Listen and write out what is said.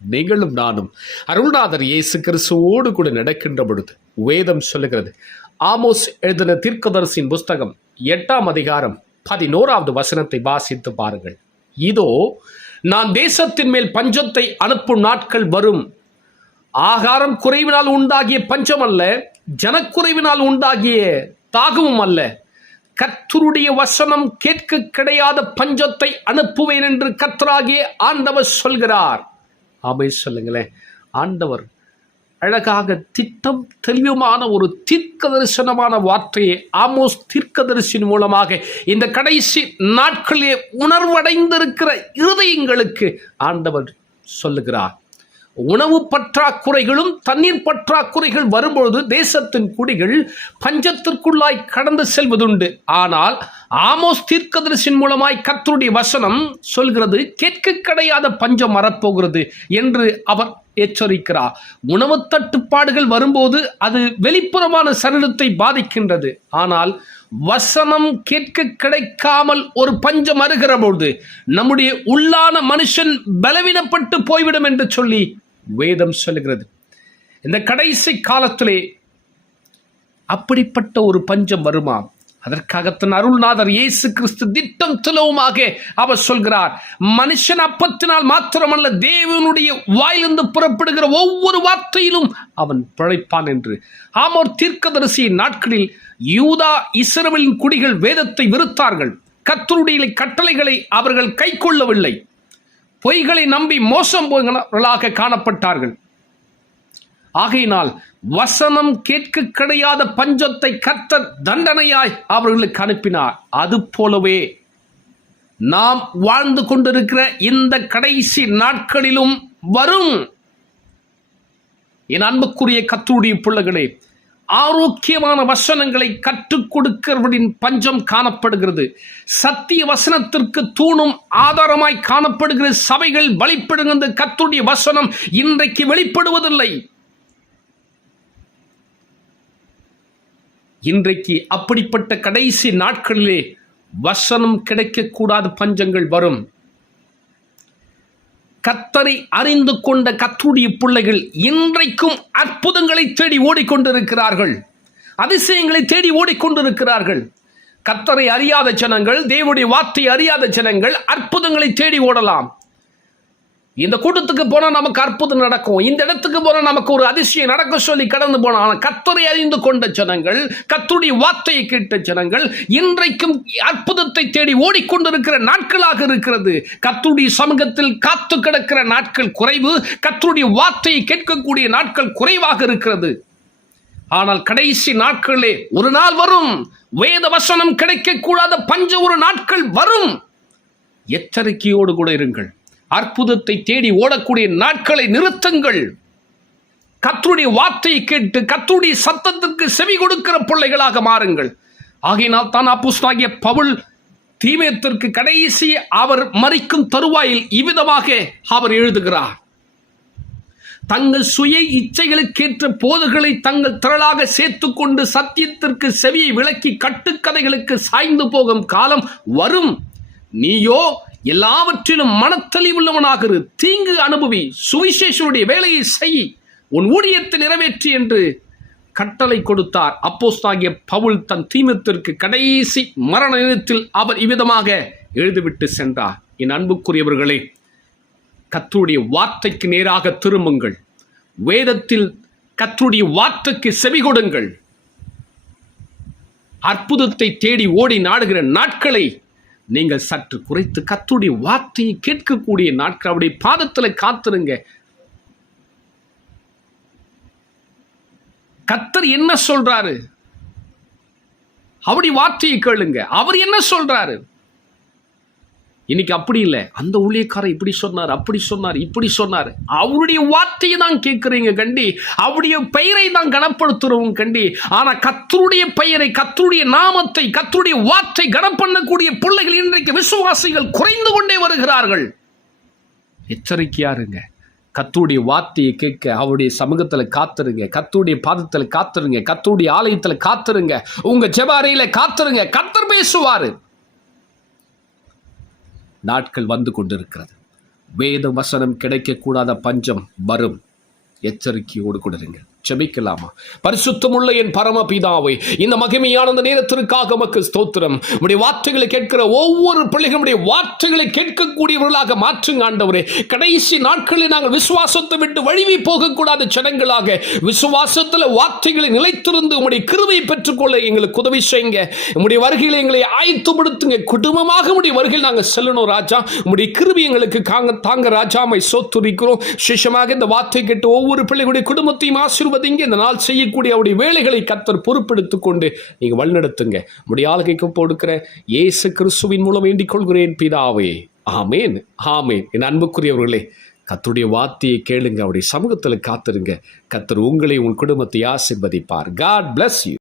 நீங்களும் நானும் அருள்நாதர் இயேசு கிறிஸ்துவோடு கூட நடக்கின்ற பொழுது வேதம் சொல்லுகிறது. ஆமோஸ் எழுதின தீர்க்கதரிசியின் புஸ்தகம் எட்டாம் அதிகாரம் பதினோராவது வசனத்தை வாசித்து பாருங்கள். இதோ நான் தேசத்தின் மேல் பஞ்சத்தை அனுப்பும் நாட்கள் வரும். ஆகாரம் குறைவினால் உண்டாகிய பஞ்சம் அல்ல ஜனக்குறைவினால் உண்டாகிய தாகமும் அல்ல. கத்தருடைய வசனம் கேட்க கிடையாத பஞ்சத்தை அனுப்புவேன் என்று கத்தராகிய ஆண்டவர் சொல்கிறார். ஆமை சொல்லுங்களேன். ஆண்டவர் அழகாக திட்டம் தெளிவுமான ஒரு தீர்க்க தரிசனமான வார்த்தையை ஆமோஸ் தீர்க்க தரிசின் மூலமாக இந்த கடைசி நாட்களிலே உணர்வடைந்திருக்கிற இருதயங்களுக்கு ஆண்டவர் சொல்லுகிறார். உணவு பற்றாக்குறைகளும் தண்ணீர் பற்றாக்குறைகள் வரும்பொழுது தேசத்தின் குடிகள் பஞ்சத்திற்குள்ளாய் கடந்து செல்வதுண்டு. ஆனால் ஆமோஸ் தீர்க்கதரிசின் மூலமாய் கத்தருடைய வசனம் சொல்கிறது கேட்க கிடையாத பஞ்சம் வரப்போகிறது என்று அவர் எச்சரிக்கிறார். உணவு தட்டுப்பாடுகள் வரும்போது அது வெளிப்புறமான சரீரத்தை பாதிக்கின்றது. ஆனால் வசனம் கேட்க கிடைக்காமல் ஒரு பஞ்சம் அருகிற பொழுது நம்முடைய உள்ளான மனுஷன் பலவீனப்பட்டு போய்விடும் என்று சொல்லி வேதம் சொல்லுகிறது. இந்த கடைசி காலத்திலே அப்படிப்பட்ட ஒரு பஞ்சம் வருமா? அதற்காகத்தான் அருள்நாதர் இயேசு கிறிஸ்து திட்டம் துலவுமாக அவர் சொல்கிறார். மனுஷன் அப்பத்தினால் மாத்திரமல்ல தேவனுடைய வாயிலிருந்து புறப்படுகிற ஒவ்வொரு வார்த்தையிலும் அவன் பிழைப்பான் என்று. ஆமோர் தீர்க்கதரிசியின் நாட்களில் யூதா இஸ்ரவேலின் குடிகள் வேதத்தை வெறுத்தார்கள். கத்தருடைய கட்டளைகளை அவர்கள் கைக்கொள்ளவில்லை. பொய்களை நம்பி மோசம் போகளாக காணப்பட்டார்கள். ஆகையினால் வசனம் கேட்க கிடையாத பஞ்சத்தை கத்த தண்டனையாய் அவர்களுக்கு அனுப்பினார். அது போலவே நாம் வாழ்ந்து கொண்டிருக்கிற இந்த கடைசி நாட்களிலும் வரும். என் அன்புக்குரிய கத்துடைய பிள்ளைகளே ஆரோக்கியமான வசனங்களை கற்றுக் கொடுக்கிறவரின் பஞ்சம் காணப்படுகிறது. சத்திய வசனத்திற்கு தூணும் ஆதாரமாய் காணப்படுகிற சபைகள் வழிபடுகின்ற கத்துடைய வசனம் இன்றைக்கு வெளிப்படுவதில்லை. இன்றைக்கு அப்படிப்பட்ட கடைசி நாட்களிலே வசனம் கிடைக்கக்கூடாத பஞ்சங்கள் வரும். கத்தரை அறிந்து கொண்ட கத்துடைய பிள்ளைகள் இன்றைக்கும் அற்புதங்களை தேடி ஓடிக்கொண்டிருக்கிறார்கள். அதிசயங்களை தேடி ஓடிக்கொண்டிருக்கிறார்கள். கத்தரை அறியாத ஜனங்கள் தேவனுடைய வார்த்தை அறியாத ஜனங்கள் அற்புதங்களை தேடி ஓடலாம். இந்த கூட்டத்துக்கு போனால் நமக்கு அற்புதம் நடக்கும். இந்த இடத்துக்கு போனால் நமக்கு ஒரு அதிசயம் நடக்க சொல்லி கடந்து போனால் ஆனால் கத்தரை அறிந்து கொண்ட ஜனங்கள் கத்துடைய வார்த்தையை கேட்ட ஜனங்கள் இன்றைக்கும் அற்புதத்தை தேடி ஓடிக்கொண்டிருக்கிற நாட்களாக இருக்கிறது. கத்துடைய சமூகத்தில் காத்து கிடக்கிற நாட்கள் குறைவு. கத்துடைய வார்த்தையை கேட்கக்கூடிய நாட்கள் குறைவாக இருக்கிறது. ஆனால் கடைசி நாட்களே ஒரு நாள் வரும். வேத வசனம் கிடைக்கக்கூடாத பஞ்ச ஒரு நாட்கள் வரும். எச்சரிக்கையோடு கூட இருங்கள். அற்புதத்தை தேடி ஓடக்கூடிய நாட்களை நிறுத்துங்கள். கத்துடைய வார்த்தையை கேட்டு கத்துடைய சத்தத்திற்கு செவி கொடுக்கிற பிள்ளைகளாக மாறுங்கள். ஆகையினால் தான் அப்புஸ்தாகிய பவுல் தீமேத்திற்கு கடைசி அவர் மறிக்கும் தருவாயில் இவ்விதமாக அவர் எழுதுகிறார். தங்கள் சுய இச்சைகளுக்கேற்ற போதுகளை தங்கள் திரளாக சேர்த்துக்கொண்டு சத்தியத்திற்கு செவியை விளக்கி கட்டுக்கதைகளுக்கு சாய்ந்து போகும் காலம் வரும். நீயோ எல்லாவற்றிலும் மனத்தெளிவுள்ளவனாக இரு. தீங்கு அனுபவி சுவிசேஷனுடைய வேலையை செய். உன் ஊழியத்தை நிறைவேற்றி என்று கட்டளை கொடுத்தார். அப்போஸ்தாகிய பவுல் தன் தீமத்திற்கு கடைசி மரண நேரத்தில் அவர் இவ்விதமாக எழுதிவிட்டு சென்றார். என் அன்புக்குரியவர்களே கத்துடைய வார்த்தைக்கு நேராக திரும்புங்கள். வேதத்தில் கத்துடைய வார்த்தைக்கு செவி கொடுங்கள். அற்புதத்தை தேடி ஓடி நாடுகிற நாட்களை நீங்கள் சற்று குறைத்து கத்துடைய வார்த்தையை கேட்கக்கூடிய நாட்கள் அவருடைய பாதத்தில் காத்துருங்க. கத்தர் என்ன சொல்றாரு? அவருடைய வார்த்தையை கேளுங்க. அவர் என்ன சொல்றாரு? இன்னைக்கு அப்படி இல்லை. அந்த ஊழியக்காரர் இப்படி சொன்னார் அப்படி சொன்னார் இப்படி சொன்னார். அவருடைய வார்த்தையை தான் கேட்குறீங்க கண்டி. அவருடைய பெயரை தான் கனப்படுத்துறவங்க கண்டி. ஆனால் கத்தருடைய பெயரை கத்தருடைய நாமத்தை கத்தருடைய வார்த்தை கனப்பண்ணக்கூடிய பிள்ளைகள் இன்றைக்கு விசுவாசிகள் குறைந்து கொண்டே வருகிறார்கள். எச்சரிக்கையா இருங்க கத்துடைய வார்த்தையை கேட்க அவருடைய சமூகத்தில் காத்துருங்க. கத்துடைய பாதத்தில் காத்துருங்க. கத்துடைய ஆலயத்தில் காத்துருங்க. உங்க ஜெபாரையில காத்துருங்க. கத்தர் பேசுவாரு. நாட்கள் வந்து கொண்டிருக்கிறது. வேத வசனம் கிடைக்கக்கூடாத பஞ்சம் வரும். எச்சரிக்கையோடு கொடுங்க ஜெபிக்கலாமா? பரிசுத்தமுள்ள என் பரமபிதாவை இந்த மகிமையான அந்த நேரத்திற்காக மக்கு ஸ்தோத்திரம். உடைய வார்த்தைகளை கேட்கிற ஒவ்வொரு பிள்ளைகளுடைய வார்த்தைகளை கேட்கக்கூடியவர்களாக மாற்றுங்க ஆண்டவரே. கடைசி நாட்களில் நாங்கள் விசுவாசத்தை விட்டு வழிவி போகக்கூடாத ஜனங்களாக விசுவாசத்தில் வார்த்தைகளை நிலைத்திருந்து உங்களுடைய கிருவை பெற்றுக்கொள்ள எங்களுக்கு உதவி செய்யுங்க. உங்களுடைய வருகையில் எங்களை ஆயத்துப்படுத்துங்க. குடும்பமாக உடைய வருகையில் நாங்கள் செல்லணும் ராஜா. உங்களுடைய கிருவி எங்களுக்கு காங்க தாங்க ராஜாமை சோத்துரிக்கிறோம். விசேஷமாக இந்த வார்த்தை கேட்டு ஒவ்வொரு பிள்ளைகளுடைய குடும்பத்தையும் ஆசீர்வதிங்க இந்த நாள் செய்யக்கூடிய அவருடைய வேலைகளை கத்தர் பொறுப்பெடுத்து கொண்டு நீங்க வழிநடத்துங்க. உடைய ஆளுகைக்கு இயேசு கிறிஸ்துவின் மூலம் வேண்டிக் கொள்கிறேன் பிதாவே. ஆமேன். ஆமேன். என் அன்புக்குரியவர்களே கத்துடைய வார்த்தையை கேளுங்க. அவருடைய சமூகத்தில் காத்துருங்க. கத்தர் உங்களை உன் குடும்பத்தை ஆசிர்வதிப்பார். God bless you